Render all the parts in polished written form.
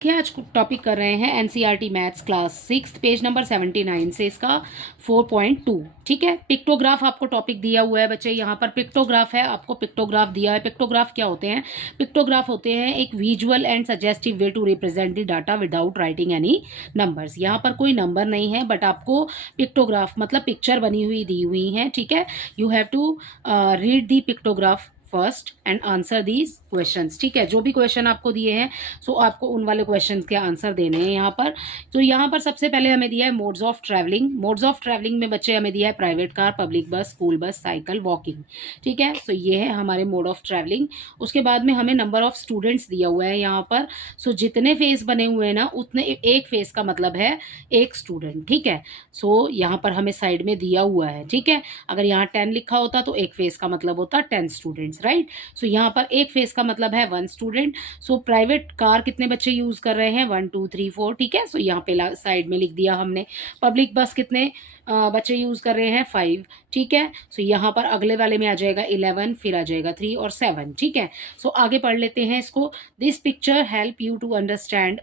क्या आज टॉपिक कर रहे हैं NCERT maths class 6 page number 79 से इसका 4.2। ठीक है, पिक्टोग्राफ आपको टॉपिक दिया हुआ है बच्चे। यहाँ पर पिक्टोग्राफ है, आपको पिक्टोग्राफ दिया है। पिक्टोग्राफ क्या होते हैं? पिक्टोग्राफ होते हैं एक visual and suggestive way to represent the data without writing any numbers. यहाँ पर कोई नंबर नहीं है, बट आपको पिक्टोग्राफ मतलब पिक्चर बनी हुई दी हुई है। ठीक है, you have to read the pictograph first and answer these questions. ठीक है, जो भी क्वेश्चन आपको दिए हैं सो आपको उन वाले क्वेश्चंस के आंसर देने हैं यहाँ पर। तो यहाँ पर सबसे पहले हमें दिया है modes of travelling. Modes of travelling में बच्चे हमें दिया है प्राइवेट कार, पब्लिक बस, स्कूल बस, साइकिल, वॉकिंग। ठीक है, सो ये है हमारे मोड ऑफ ट्रैवलिंग। उसके बाद में हमें नंबर ऑफ स्टूडेंट्स दिया हुआ है यहाँ पर। सो जितने फेस बने हुए हैं ना उतने, एक फेस का मतलब है एक स्टूडेंट। ठीक है, सो यहाँ पर हमें साइड में दिया हुआ है। ठीक है, अगर यहाँ 10 लिखा होता तो एक फेस का मतलब होता 10 स्टूडेंट्स, राइट। सो यहाँ पर एक फेस का मतलब है 1 स्टूडेंट। सो प्राइवेट कार कितने बच्चे यूज कर रहे हैं? 1 2 3 4। ठीक है, सो यहाँ पे साइड में लिख दिया हमने। पब्लिक बस कितने बच्चे यूज कर रहे हैं? 5। ठीक है, सो यहाँ पर अगले वाले में आ जाएगा 11, फिर आ जाएगा 3 और 7। ठीक है, सो आगे पढ़ लेते हैं इसको। This picture help you to understand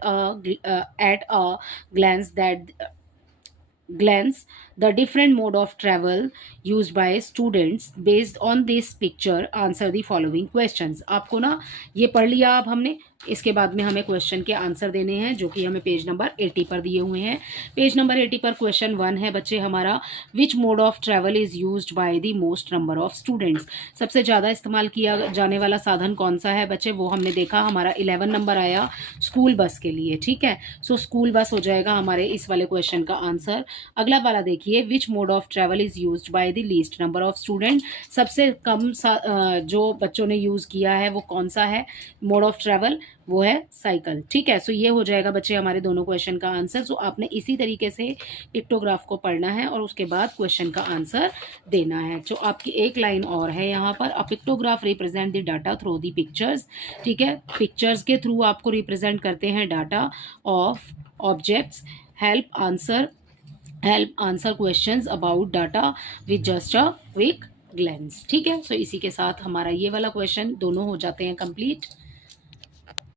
at a glance that glance the different mode of travel used by students. Based on this picture answer the following questions। आपको ना ये पढ़ लिया अब हमने, इसके बाद में हमें क्वेश्चन के आंसर देने हैं जो कि हमें पेज नंबर 80 पर दिए हुए हैं। पेज नंबर 80 पर क्वेश्चन 1 है बच्चे हमारा, which mode of travel is used by the most number of students. सबसे ज़्यादा इस्तेमाल किया जाने वाला साधन कौन सा है बच्चे? वो हमने देखा, हमारा 11 नंबर आया स्कूल बस के लिए। ठीक है, सो स्कूल बस हो जाएगा हमारे इस वाले क्वेश्चन का आंसर। अगला वाला देखिए, which mode of travel is used by the least number of student. सबसे कम जो बच्चों ने यूज़ किया है वो कौन सा है मोड ऑफ ट्रैवल? वो है साइकिल। ठीक है, सो ये हो जाएगा बच्चे हमारे दोनों क्वेश्चन का आंसर। सो आपने इसी तरीके से पिक्टोग्राफ को पढ़ना है और उसके बाद क्वेश्चन का आंसर देना है। जो आपकी एक लाइन और है यहाँ पर, a pictograph represent the data through the pictures. ठीक है, पिक्चर्स के थ्रू आपको रिप्रेजेंट करते हैं data of objects. Help answer questions about data with just a quick glance. ठीक है, सो इसी के साथ हमारा ये वाला क्वेश्चन दोनों हो जाते हैं कंप्लीट।